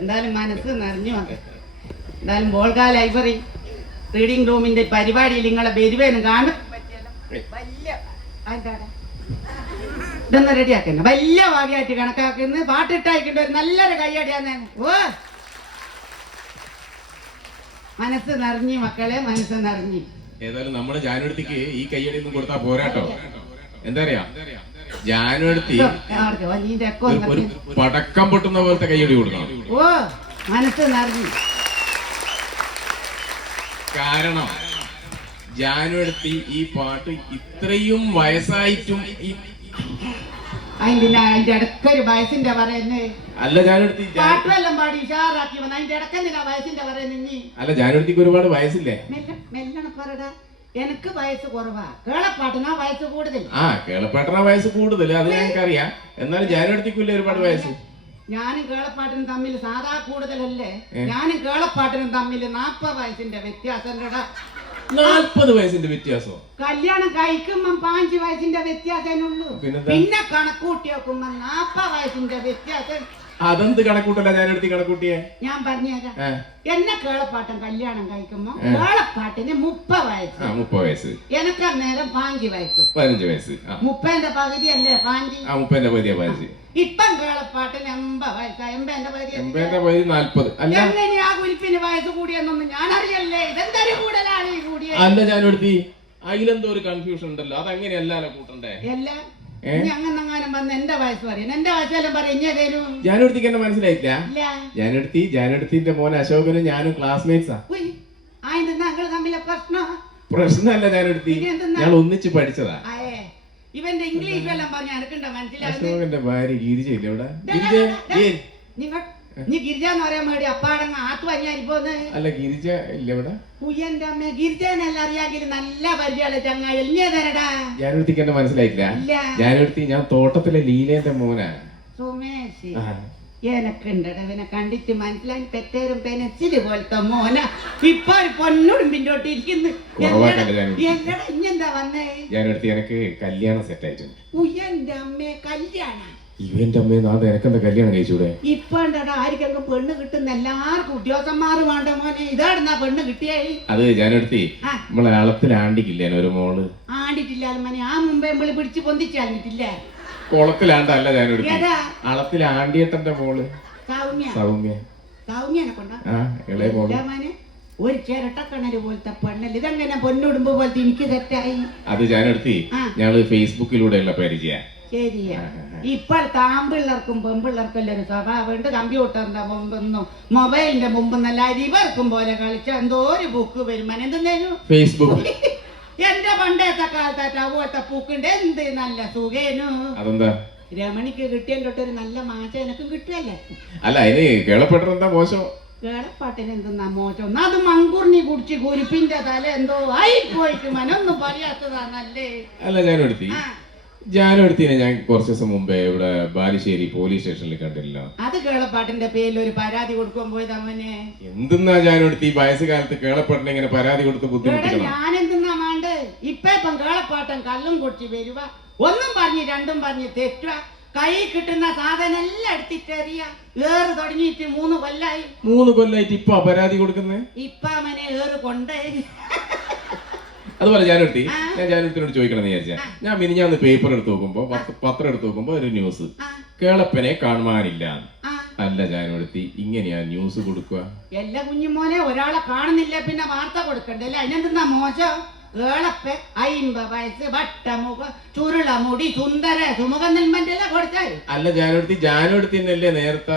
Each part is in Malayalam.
എന്തായാലും മനസ്സ് നിറഞ്ഞു വന്നു. എന്തായാലും ബോൾഗാ ലൈബ്രറി റീഡിംഗ് റൂമിന്റെ പരിപാടിയിൽ നിങ്ങളെ ബെരുവേനും കാണും? ഇതൊന്ന് റെഡിയാക്കുന്ന. വലിയ ഭാഗ്യമായിട്ട് കണക്കാക്കുന്ന പാട്ടിട്ടയക്കേണ്ട ഒരു നല്ലൊരു കയ്യടിയാന്ന് ഓ. മനസ്സ് നിറഞ്ഞു മക്കളെ മനസ്സ് നിറഞ്ഞു. ഏതായാലും നമ്മുടെ ജാനുവടുത്തിക്ക് ഈ കയ്യടി ഒന്നും കൊടുത്താ പോരാട്ടോ. എന്താ അറിയാ ജാനുവടുത്തി ഒരു- പടക്കം പൊട്ടുന്ന പോലത്തെ കൈയടി കൊടുക്കണം. ഓ മനസ്സ് നിറഞ്ഞു. കാരണം ജാനുവടുത്തി ഈ പാട്ട് ഇത്രയും വയസ്സായിട്ടും ഈ അതിന്റെ അതിന്റെ ഇടക്കൊരു വയസ്സിന്റെ പറയുന്നേ. അല്ല ജാനുവടുത്തി ജാ- പാട്ടുമെല്ലാം പാടി ഉഷാറാക്കി വന്ന അതിന്റെ ഇടക്കെന്തിനാ വയസ്സിന്റെ പറയുന്നത് നീ? അല്ല ജാനുവടുത്തിക്ക് ഒരുപാട് വയസ്സില്ലേ? മെല്ലെ മെല്ലണ പറടാ. എനിക്ക് വയസ്സ് കുറവാ. കേളപ്പാട്ടനാ വയസ്സ് കൂടുതൽ. ആ കേളപ്പാട്ടനാ വയസ്സ് കൂടുതൽ അത് ഞങ്ങൾക്കറിയാം. എന്നാലും ജാനുവടുത്തിക്കില്ല ഒരുപാട് വയസ്സ്? ഞാനും കേളപ്പാട്ടിനും തമ്മിൽ സാധാ കൂടുതലല്ലേ? ഞാനും കേളപ്പാട്ടിനും തമ്മിൽ നാപ്പത് വയസ്സിന്റെ വ്യത്യാസം. നാൽപ്പത് വയസ്സിന്റെ വ്യത്യാസം? കല്യാണം കഴിക്കുമ്പം പാഞ്ച് വയസ്സിന്റെ വ്യത്യാസമേ ഉള്ളൂ. പിന്നെ കണക്കൂട്ടി നോക്കുമ്പോ നാപ്പത് വയസ്സിന്റെ വ്യത്യാസം. അതെന്ത് കണക്കൂട്ടല്ല ജാനുവടുത്തി കണക്കൂട്ടിയെ? ഞാൻ പറഞ്ഞുതരാം. എന്നെ കേളപ്പാട്ടൻ കല്യാണം കഴിക്കുമ്പോ കേളപ്പാട്ടിന് മുപ്പ വയസ്സ്. ആ മുപ്പത് വയസ്സ്. എനിക്ക് അന്നേരം പാഞ്ചി വയസ്സ്. പതിനഞ്ച് വയസ്സ്. മുപ്പതിന്റെ പകുതി അല്ലേ പാഞ്ചി? ആ മുപ്പതിന്റെ പതിയ വയസ്സ് ഇപ്പം കേളപ്പാട്ടിന് എൺപത് വയസ്സ്. എൺപതിന്റെ പകുതി എൺപതിന്റെ പകുതി നാൽപ്പത് അല്ല. എങ്ങനെ ആ കുരിപ്പിന് വയസ്സ് കൂടിയെന്നൊന്നും ഞാൻ അറിയല്ലേ ഇതെന്തൊരു കൂടലാണ് ഈ കൂടിയ? അല്ല ഞാനെടുത്തി അതിലെന്തോ ഒരു കൺഫ്യൂഷൻ ഉണ്ടല്ലോ. അതങ്ങനെയല്ലല്ലോ കൂട്ടണ്ടേ? എല്ലാം ജാനുവടുത്തിക്ക് എന്നെ മനസ്സിലായില്ല ഇല്ല. ജാനുവടുത്തി ജാനുവടുത്തിന്റെ മോൻ അശോകനും ഞാനും ക്ലാസ്മേറ്റ്സാ പ്രശ്നമല്ല ജാനുവടുത്തി ഞാൻ ഒന്നിച്ച് പഠിച്ചതാ. ഇവന്റെ ഇംഗ്ലീഷ് എല്ലാം പറഞ്ഞ അശോകന്റെ ഭാര്യ ഗീതിജയില്ല ഇവിടെ ദാ, ഗിരിജ എന്ന് നീ പറയാൻ വേണ്ടി അപ്പാടങ്ങ് ആത്ത് പഞ്ഞാരിപ്പോന്ന് അല്ല ഗിരിജ ഇല്ല ഇവിടെ. ഉയ്യന്റെ അമ്മ ഗിരിജാനെല്ലാം അറിയാമെങ്കിൽ നല്ല പരിചയമുള്ള ചങ്ങായി. എളിഞ്ഞ തരടാ ജാനുവടുത്തിക്ക് എന്നെ മനസ്സിലായില്ല ഞാൻ ജാനുവടുത്തി ഞാൻ തോട്ടത്തിലെ ലീലേന്റെ മോനാ. സുമേഷ്. എനക്കുണ്ടട ഇവനെ കണ്ടിട്ട് മനസ്സിലായി. പെറ്റേരും പെനച്ചിൽ പോലത്തെ മോന. ഇപ്പൊ ഒരു പിന്നോട്ട് ഇരിക്കുന്നു. എന്താ വന്നേ? ജാനുവടുത്തി എനിക്ക് കല്യാണം സെറ്റ് ആയിട്ടുണ്ട്. ഉയ്യന്റെ അമ്മേ കല്യാണം? ഇവന്റെ അമ്മയെ നാളെ എനക്കെന്താ കല്യാണം കഴിച്ചൂടെ? ഇപ്പൊ ആർക്കൊക്കെ പെണ്ണ് കിട്ടുന്ന എല്ലാവർക്കും ഉദ്യോഗസ്ഥന്മാര് വേണ്ട മോനെ. ഇതാടുന്നാ പെണ്ണ് കിട്ടിയേ. അത് ഞാനെടുത്തി. നമ്മളെ അളത്തിൽ ആണ്ടിക്കില്ലേ ഒരു മോൾ? ആണ്ടിട്ടില്ലാലും മോനെ. ആ മുമ്പേ നമ്മൾ പിടിച്ച് പൊന്തിച്ചാഞ്ഞിട്ടില്ല കുളത്തിലാണ്ടല്ല ഞാനെടുത്തി. അളത്തിൽ ആണ്ടിയേട്ടന്റെ മോൾ? സൗമ്യ. സൗമ്യ. സൗമ്യനെ കൊണ്ടാ? ഇളയ മോൾ. ഒരു ചിരട്ടക്കണൽ പോലത്തെ പെണ്ണല്ല. ഇതെങ്ങനെ പൊന്നുടുമ്പ് പോലത്തെ എനിക്ക് തെറ്റായി? അത് ഞാൻ ആ. ഞങ്ങൾ ഫേസ്ബുക്കിലൂടെയുള്ള പരിചയ. ശരിയാ. ഇപ്പോഴത്തെ ആമ്പിള്ളേർക്കും പെമ്പിള്ളേർക്കും എല്ലാം ഒരു സ്വഭാവമുണ്ട് കമ്പ്യൂട്ടറിന്റെ മുമ്പെന്നും മൊബൈലിന്റെ മുമ്പെന്നല്ല അരിവർക്കും പോലെ കളിച്ച എന്തോ ഒരു ബുക്ക് വരുമാനം എന്തെന്നു ഫേസ്ബുക്ക് എന്റെ പണ്ടത്തെ കാലത്തായിട്ട് അതുപോലത്തെ പൂക്കുണ്ട്. എന്ത് നല്ല സുഖേനു? അതെന്താ? രമണിക്ക് കിട്ടിയ ഒരു നല്ല മാച്ച എനക്കും കിട്ടുകയല്ലേ അല്ല അതിന് കേളപ്പെട്ടെന്താ മോശം? കേളപ്പാട്ടിന് എന്തെന്നാ മോശം? അത് മങ്കൂർണി കുടിച്ച് കുരിപ്പിന്റെ തല എന്തോ ആയി പോയിട്ട് മനൊന്നും പറയാത്തതാണല്ലേ അല്ല ഞാൻ ജാനുവടുത്തിനെ ഞാൻ കുറച്ച് ദിവസം മുമ്പേ ഇവിടെ ബാലുശ്ശേരി പോലീസ് സ്റ്റേഷനിൽ കണ്ടില്ല. അത് കേളപ്പാട്ടിന്റെ പേരിൽ ഒരു പരാതി കൊടുക്കാൻ പോയത് അമ്മനെ എന്തെന്നാ വയസ്സ് വയസ്സുകാലത്ത് കേളപ്പാട്ടിനെ ഇങ്ങനെ പരാതി കൊടുത്ത് ബുദ്ധിമുട്ടിക്കണം? ഞാനെന്തെന്നാ മാണ്ട്? ഇപ്പൊ ഇപ്പം കേളപ്പാട്ടൻ കള്ളും കുടിച്ച് വരുവ. ഒന്നും പറഞ്ഞ് രണ്ടും പറഞ്ഞ് തെറ്റുക കൈ കിട്ടുന്ന സാധനം എല്ലാം എടുത്തിട്ടറിയ. ഏറ് തുടങ്ങിയിട്ട് മൂന്ന് കൊല്ലായി. മൂന്ന് കൊല്ലായിട്ട് ഇപ്പൊ പരാതി കൊടുക്കുന്നേ? ഇപ്പൊ അവനെ ഏറ് കൊണ്ടേ. അതുപോലെ ആ. ഞാൻ ജാനുട്ടിനോട് ചോദിക്കണം എന്ന് വിചാരിച്ചാ. ഞാൻ മിനിഞ്ഞാന്ന് പേപ്പർ എടുത്ത് നോക്കുമ്പോ പത്രം എടുത്ത് നോക്കുമ്പോ ഒരു ന്യൂസ് കേളപ്പനെ കാണുവാനില്ല. അല്ല ജാനുടുത്തി ഇങ്ങനെയാ ന്യൂസ് കൊടുക്കുക? എല്ലാ കുഞ്ഞുമോനെ ഒരാളെ കാണുന്നില്ല പിന്നെ വാർത്ത കൊടുക്കണ്ടല്ലേ അതിനെന്താ മോശം? കേളപ്പെ അയിമ്പ വയസ്സ് വട്ടമുഖ ചുരുളമുടി സുന്ദര സുമുഖ നിൽമന്റെ കൊടുത്തായി അല്ല ജാനോടുത്തി ജാനുവടുത്തിനല്ലേ നേരത്തെ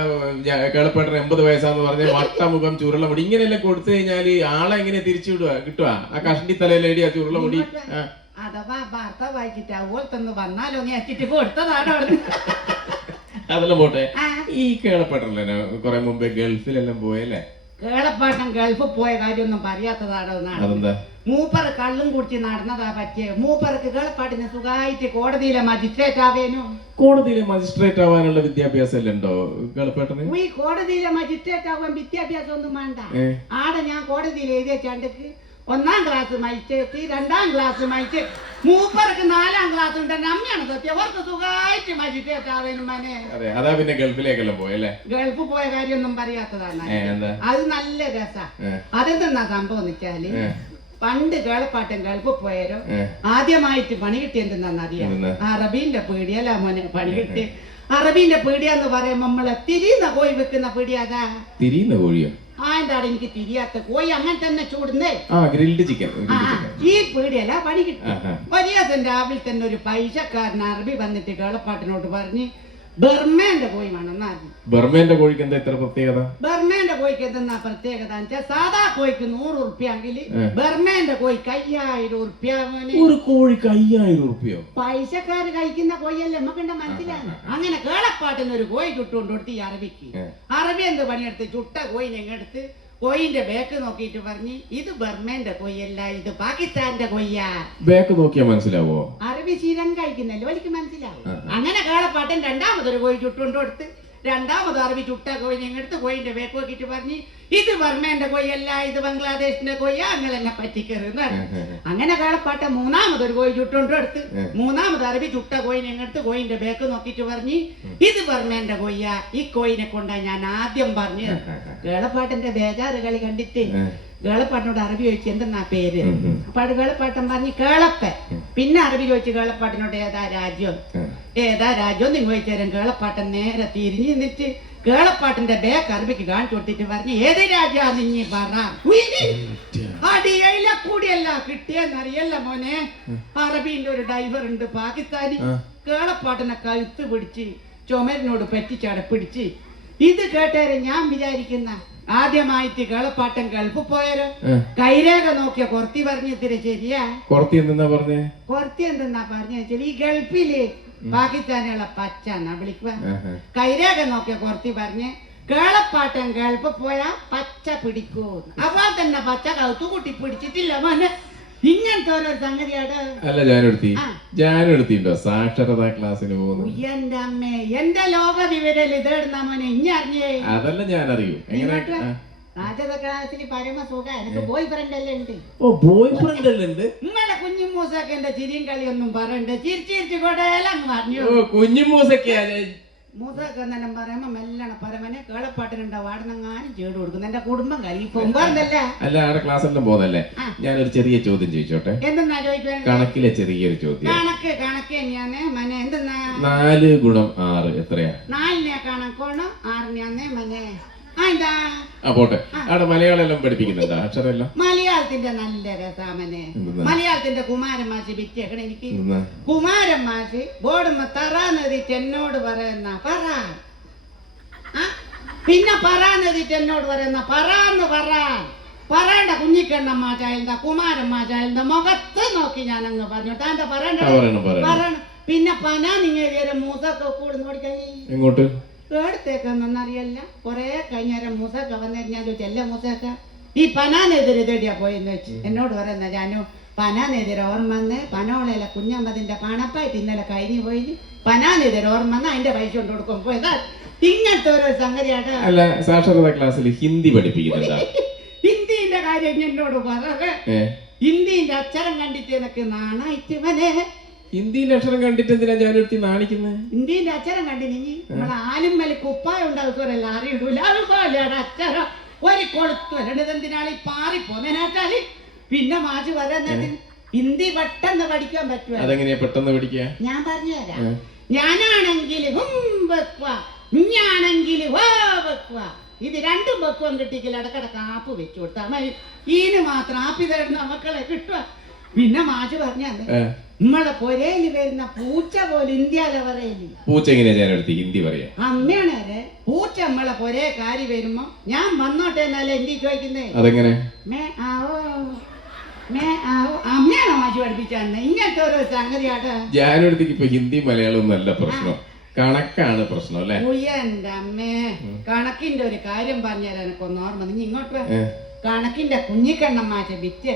കേളപ്പെട്ട എൺപത് വയസ്സാന്ന് പറഞ്ഞ വട്ടമുഖം ചുരുളമുടി ഇങ്ങനെയല്ലേ കൊടുത്തു കഴിഞ്ഞാൽ ആളെ എങ്ങനെ തിരിച്ചു വിടുക കിട്ടുക ആ കഷണ്ടി തലയിലേടി ആ ചുരുളമുടി. അഥവാ വാർത്ത വായിച്ചിട്ട് അതുപോലത്തൊന്ന് വന്നാലോ നീ അച്ചിട്ട് കൊടുത്തതാണ് അതെല്ലാം പോട്ടെ. ഈ കേളപ്പെട്ടല്ലേ കുറെ മുമ്പേ ഗൾഫിലെല്ലാം പോയല്ലേ? കേളപ്പാട്ടൻ ഗൾഫ് പോയ കാര്യമൊന്നും അതെന്താ? മൂപ്പർ കള്ളും കുടിച്ച് നടന്നതാ പറ്റിയ. മൂപ്പർക്ക് കേളപ്പാട്ടിന് സുഖമായിട്ട് കോടതിയിലെ മജിസ്ട്രേറ്റ് ആവേനു? കോടതിയിലെ മജിസ്ട്രേറ്റ് ആവാനുള്ള വിദ്യാഭ്യാസം എല്ലാം ഉണ്ടോ കേളപ്പേട്ടന്? ഈ കോടതിയിലെ മജിസ്ട്രേറ്റ് ആവാൻ വിദ്യാഭ്യാസം ഒന്നും വേണ്ട ആടെ ഞാൻ കോടതിയിൽ എഴുതിയ ചണ്ടക്ക് ഒന്നാം ക്ലാസ് മരിച്ചെത്തി രണ്ടാം ക്ലാസ് മരിച്ച് മൂപ്പർക്ക് നാലാം ക്ലാസ് ഉണ്ട് അമ്മയാണ് സത്യം. അവർക്ക് സുഖമായിട്ട് മരിച്ചേറ്റാവേനും മനെ. അതെ അതാ പിന്നെ ഗൾഫിലേക്കെല്ലാം പോയല്ലേ ഗൾഫ് പോയ കാര്യമൊന്നും പറയാത്തതാണ്. അത് നല്ല രസാ. അതെന്താ സംഭവം വെച്ചാൽ പണ്ട് കേളപ്പാട്ടൻ ഗൾഫ് പോയാലോ. ആദ്യമായിട്ട് പണി കിട്ടിയെന്തെന്നറിയാം അറിയാം? അറബീന്റെ പീടിയല്ല മോനെ പണി കിട്ടി അറബീന്റെ പീടിയെന്ന് പറയുമ്പോ നമ്മളെ തിരിയുന്ന കോഴി വെക്കുന്ന പീടിയതാ തിരിയുന്ന കോഴിയോ? ആ എന്താണ് എനിക്ക് തിരിയാത്ത കോഴി അങ്ങനെ തന്നെ ചൂടുന്നേ. ആ ഗ്രിൽഡ് ചിക്കൻ ഈ പീടിയല്ല പണി കിട്ടി. ആ, ആ. വലിയ രാവിലെ തന്നെ ഒരു പൈസക്കാരൻ അറബി വന്നിട്ട് കേളപ്പാട്ടിനോട് പറഞ്ഞ് ബർമേന്റെ കോഴി വേണമെന്ന് പറഞ്ഞു ബർമേന്റെ കോഴിക്ക് എന്താ ഇത്ര പ്രത്യേകത? ബർമേന്റെ കോഴിക്ക് എന്തെന്നാ പ്രത്യേകത വെച്ചാൽ സാധാ കോഴിക്ക് നൂറ് ഉറുപ്പ്യാങ്കിൽ ഏ. ബർമേന്റെ കോഴിക്ക് അയ്യായിരം ഉറുപ്പ്യ ഒരു കോഴിക്ക് അയ്യായിരം ഉറുപ്പ്യോ? പൈസക്കാര് കഴിക്കുന്ന കോഴിയല്ലേ നമുക്കുണ്ട മനസ്സിലാണ് അങ്ങനെ കേളപ്പാട്ടിന് ഒരു കോഴി ചുട്ടുകൊണ്ട് കൊടുത്ത് ഈ അറബിക്ക്. അറബി എന്ത് പണിയെടുത്ത്? ചുട്ട കോഴി ഇങ്ങെടുത്ത് കോഴിന്റെ ബേക്ക് നോക്കിയിട്ട് പറഞ്ഞു ഇത് ബർമേന്റെ കോഴിയല്ല ഇത് പാകിസ്ഥാന്റെ കൊയ്യാ ബേക്ക് നോക്കിയാ മനസ്സിലാവോ? അറബി ശീലം കഴിക്കുന്നല്ലോ? എനിക്ക് മനസ്സിലാവും. അങ്ങനെ കേളപ്പാട്ടൻ രണ്ടാമതൊരു കോഴി ചുട്ടുകൊണ്ട് കൊടുത്ത് രണ്ടാമത് അറബി ചുട്ട കോഴിനെ എടുത്ത് കോഴിന്റെ ബേക്ക് നോക്കിയിട്ട് പറഞ്ഞ് ഇത് വർമ്മേന്റെ കോഴിയല്ല ഇത് ബംഗ്ലാദേശിന്റെ കോഴിയാ നിങ്ങൾ എന്നെ പറ്റിക്കരുന്ന് അങ്ങനെ മൂന്നാമത് ഒരു കോഴി ചുട്ടുകൊണ്ട് എടുത്ത്. മൂന്നാമത് അറബി ചുട്ട കോഴിനെ എടുത്ത് കോഴിന്റെ ബേക്ക് നോക്കിയിട്ട് പറഞ്ഞു ഇത് വർമ്മേന്റെ കോഴിയാ ഈ കോഴിനെ കൊണ്ടാ ഞാൻ ആദ്യം പറഞ്ഞു. കേളപ്പാട്ടന്റെ ബേജാറ് കളി കണ്ടിട്ട്. കേളപ്പാട്ടിനോട് അറബി ചോദിച്ചു എന്തെന്നാ പേര്. അപ്പാട് കേളപ്പാട്ടൻ പറഞ്ഞു കേളപ്പൻ. പിന്നെ അറബി ചോദിച്ചു കേളപ്പാട്ടിനോട് ഏതാ രാജ്യം? ഏതാ രാജ്യം നിങ്ങൾ ചോദിച്ചേരം കേളപ്പാട്ടൻ നേരെ തിരിഞ്ഞു നിന്നിട്ട് കേളപ്പാട്ടിന്റെ ബേക്ക് അറിവിക്ക് കാണിച്ചു കൊടുത്തിട്ട് പറഞ്ഞു ഏത് രാജ്യാന്ന് ഇനി പറ? ഉയ്യ്. അടിയയില കൂടിയല്ല കിട്ടിയെന്നറിയല്ല മോനെ. അറബിന്റെ ഒരു ഡ്രൈവർ ഉണ്ട് പാകിസ്ഥാനി. കേളപ്പാട്ടിനെ കഴുത്ത് പിടിച്ച് ചുമരിനോട് പറ്റിച്ചാടെ പിടിച്ച്. ഇത് കേട്ടേരെ ഞാൻ വിചാരിക്കുന്ന ആദ്യമായിട്ട് കേളപ്പാട്ടൻ ഗൾഫ് പോയാലോ. കൈരേഖ നോക്കിയ കൊറത്തി പറഞ്ഞതിന് ശരിയാ. കൊറത്തി എന്തെന്നാ പറഞ്ഞേ? കൊറത്തി എന്തെന്നാ പറഞ്ഞ ഈ ഗൾഫിൽ പാകിസ്ഥാനികളെ പച്ച എന്നാ വിളിക്കുക. കൈരേഖ നോക്കിയ കുറത്തി പറഞ്ഞ് കേളപ്പാട്ടം കേൾപ്പ് പോയാ പച്ച പിടിക്കൂ അപ്പൊ തന്നെ പച്ച കൗത്തു കുട്ടി പിടിച്ചിട്ടില്ല മോനെ. ഇങ്ങനത്തെ ഓരോ സംഗതിയാണ് അല്ല ജാനെടുത്തി ആ. ജാനെടുത്തിണ്ടോ സാക്ഷരതാ ക്ലാസ്സിന് പോകുന്നു എന്റെ അമ്മേ എന്റെ ലോക വിവരം ഇതെടുന്ന മോനെ? ഇനി അറിഞ്ഞേ. അതല്ല ഞാൻ അറിയൂ എങ്ങനെ ഇങ്ങോട്ട് ആ. രാജത ക്ലാസ്സിൽ പരമസുഖ എനിക്ക് ബോയ് ഫ്രണ്ട് എല്ലാം ഉണ്ട്. ഓ ബോയ് ഫ്രണ്ട് അല്ലേ ഉണ്ട്? നിങ്ങളെ കുഞ്ഞു മൂസൊക്കെ എന്റെ ചിരിയും കളിയൊന്നും പറയണ്ട. ചിരിച്ച് ചിരിച്ച് കൊടയെല്ലാം പറഞ്ഞു. ഓ കുഞ്ഞുമൂസൊക്കെയാ മൂസൊക്കെ എന്നെല്ലാം പറയുമ്പോ മെല്ലണ പരമനെ കേളപ്പാട്ടിനുണ്ടാവും ആടുന്നെങ്ങാനും ചേട് കൊടുക്കുന്നു. എന്റെ കുടുംബം കഴി പൊമ്പറന്നല്ല അല്ല ആടെ ക്ലാസ് എല്ലാം പോകുന്നല്ലേ ആ. ഞാനൊരു ചെറിയ ചോദ്യം ചോദിച്ചോട്ടെ? എന്തെന്നാ ചോദിക്കാൻ കണക്കിലെ ചെറിയൊരു ചോദ്യം. കണക്ക് കണക്ക് തന്നെയാന്ന് മനെ എന്തെന്നാ? നാല് ഗുണം ആറ് എത്രയാ? നാലിനെ കണക്കോണം ആറിനെ മനെ. ആ എന്താ? ആ പോട്ടെ. അവിടെ മലയാളം എല്ലാം പഠിപ്പിക്കുന്നുണ്ടോ? അക്ഷരമെല്ലാം? മലയാളത്തിന്റെ നല്ല രസാമനെ. മലയാളത്തിന്റെ കുമാരൻ മാഷി വിറ്റേക്കണ എനിക്ക്? കുമാരൻ മാഷി ബോർഡുമ്മ തറാന്നെതിട്ട് എന്നോട് പറയുന്ന പറ? പിന്നെ പറയാന്നെതിട്ട് എന്നോട് പറയുന്ന പറയാന്ന് പറ. പറയണ്ട കുഞ്ഞിക്കണ്ണ മാറ്റായിരുന്ന കുമാരൻ മാറ്റായിരുന്ന മുഖത്ത് നോക്കി ഞാൻ അങ്ങ് പറഞ്ഞു താന്റെ ആ, പറയണ്ട പറയണം. പിന്നെ പന നിങ്ങൾ മൂസൊക്കെ കൂടി നോടിക്കഴിഞ്ഞ എങ്ങോട്ട്? എടുത്തേക്കൊന്നറിയല്ല കൊറേ കഴിഞ്ഞേരം മൂസക്ക വന്നേരം ഞാൻ ചോദിച്ചു എല്ലാ മൂസക്ക ഈ പനാനെതിരെ തേടിയാ പോയെന്ന് വെച്ച്. എന്നോട് പറയുന്ന ഞാനു പനാനെതിരെ ഓർമ്മ വന്ന് പനോളയിലെ കുഞ്ഞമ്മതിന്റെ പണപ്പായിട്ട് ഇന്നലെ കഴിഞ്ഞു പോയി പനാനെതിരെ ഓർമ്മ വന്ന് അതിന്റെ പൈസ കൊണ്ട് കൊടുക്കും. പോയതാ ഇങ്ങനത്തെ ഓരോ അല്ല സാക്ഷരതാ ക്ലാസ്സിൽ ഹിന്ദി പഠിപ്പിക്കുന്നത് ഹിന്ദിന്റെ കാര്യം എന്നോട് പറ. ഹിന്ദിന്റെ അക്ഷരം കണ്ടിട്ട് എനക്ക് നാണായിട്ട് ഹിന്ദിയിലെ അക്ഷരം കണ്ടിട്ട് എന്തിനാ ഞാൻ എടുത്തി നാണിക്കുന്നത് ഇന്ത്യന്റെ അക്ഷരം കണ്ടിനി നമ്മളെ ആലുമ്മൽ കുപ്പായ ഉണ്ടാക്കുന്നവരല്ല അറിയിടൂല അതുപോലെയാണ് അക്ഷരം. ഒരു കൊളുത്തു വരണ്ടതെന്തിനാളി പാറിപ്പോന്നതിനാച്ചാൽ പിന്നെ മാജ് വരുന്നത് ഹിന്ദി പെട്ടെന്ന് പഠിക്കാൻ പറ്റുമോ? അതെങ്ങനെയാ പെട്ടെന്ന് പഠിക്കുക ഞാൻ പറഞ്ഞു തരാം. ഞാനാണെങ്കിൽ ഞാണെങ്കിൽ ഇത് രണ്ടും വെക്കുവാൻ കിട്ടിയെങ്കിൽ ഇടക്കിടക്ക് ആപ്പ് വെച്ചു കൊടുത്താൽ മതി. ഈന് മാത്രം ആപ്പി തരുന്ന മക്കളെ കിട്ടുക പിന്നെ മാഷ് പറഞ്ഞാൽ. നമ്മളെ പൊരയിൽ വരുന്ന പൂച്ച പോലെ ഇന്ത്യയിലെ പറയൽ പൂച്ച എങ്ങനെയാ ഞാനെടുത്തി ഹിന്ദി പറയാ. അമ്മയാണ് പൂച്ച നമ്മളെ പൊരേ കാരി വരുമ്പോ ഞാൻ വന്നോട്ടെ എന്നല്ലേ ഹിന്ദി ചോദിക്കുന്നേ? അതെങ്ങനെ? മേ ആവോ മേ ആവോ അമ്മയാണ് മാഷി പഠിപ്പിച്ചാണ് ഇങ്ങനത്തെ ഓരോ സംഗതിയാട്ട് ഞാനെടുത്തേക്ക് ഇപ്പൊ ഹിന്ദി മലയാളം നല്ല പ്രശ്നം. കണക്കാണ് പ്രശ്നം അല്ലേ? അമ്മേ. കണക്കിന്റെ ഒരു കാര്യം പറഞ്ഞുതരാൻ എനിക്കൊന്ന് ഓർമ്മ നീ ഇങ്ങോട്ട്. കണക്കിന്റെ കുഞ്ഞിക്കണ്ണൻ വിറ്റ്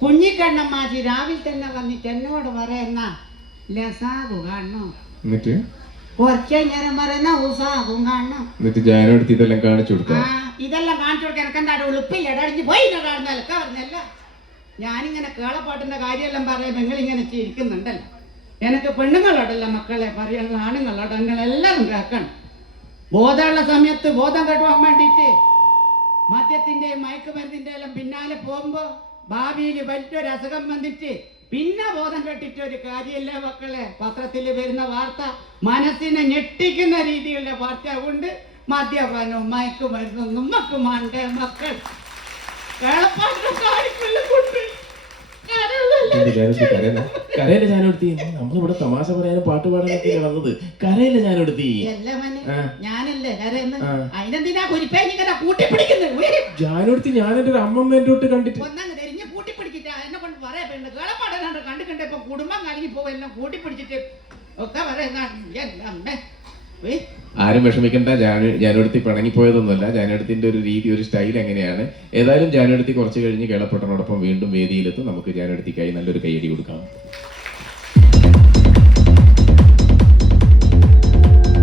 കുഞ്ഞിക്കണ്ണൻ മാഷി രാവിലെ തന്നെ വന്നിട്ട് എന്നോട് പറയുന്ന ലസാഗു കാണണോ? എന്നിട്ട്? കുറച്ച് നേരം പറയുന്ന ഉസാകും കാണണം. എന്നിട്ട് ജാനോട് ഇതെല്ലാം കാണിച്ചു കൊടുക്കാം ഇതെല്ലാം കാണിച്ചു കൊടുക്കാൻ എനിക്ക് എന്താ ഉളുപ്പില്ല? അടിഞ്ഞ് പോയി കാണുന്നല്ല പറഞ്ഞല്ല ഞാനിങ്ങനെ കേളപ്പാട്ടിന്റെ കാര്യമെല്ലാം നിങ്ങൾ ഇങ്ങനെ ചിരിക്കുന്നുണ്ടല്ലോ എനിക്ക് പെണ്ണുങ്ങളോടല്ല മക്കളെ പറയാനുള്ള ആണുങ്ങളോട് നിങ്ങളെല്ലാം കേൾക്കണം. ബോധമുള്ള സമയത്ത് ബോധം കെട്ടുവാൻ വേണ്ടിയിട്ട് മദ്യത്തിന്റെയും മയക്കുമരുന്നിന്റെ എല്ലാം പിന്നാലെ പോകുമ്പോ ഭാവിയിൽ വലിയൊരു അസുഖം വന്നിട്ട് പിന്നെ ബോധം കെട്ടിട്ട് ഒരു കാര്യമില്ല മക്കളെ. പത്രത്തിൽ വരുന്ന വാർത്ത മനസ്സിനെ ഞെട്ടിക്കുന്ന രീതിയിലുള്ള വാർത്ത കൊണ്ട് മദ്യപാനവും മയക്കുമരുന്നും നമുക്ക് മക്കൾ കേളപ്പാട്ട് കാണിക്കില്ല കുട്ടി. കരയുന്നില്ല. ഞാൻ എടുത്തി നമ്മളിവിടെ തമാശ പറയാനും പാട്ട് പാടാനൊക്കെ വന്നത് കരയില്ല ഞാൻ എടുത്തി ജാനോടുത്തി ഞാൻ എന്റെ ഒരു അമ്മമ്മേന്റെ തൊട്ട് കണ്ടിട്ട്. കുടുംബം കലങ്ങി പോകും. എല്ലാം കൂട്ടിപ്പിടിച്ചിട്ട് ഒക്കെ പറയുന്ന. ആരും വിഷമിക്കേണ്ട. ജാനു ജാനുടുത്തി പിണങ്ങിപ്പോയതൊന്നുമല്ല. ജാനുടുത്തിന്റെ ഒരു രീതി ഒരു സ്റ്റൈൽ എങ്ങനെയാണ്? ഏതായാലും ജാനുടുത്തി കുറച്ച് കഴിഞ്ഞ് കേളപ്പെട്ടനോടൊപ്പം വീണ്ടും വേദിയിലെത്തും. നമുക്ക് ജാനുടുത്തിക്കായി നല്ലൊരു കൈയടി കൊടുക്കാം.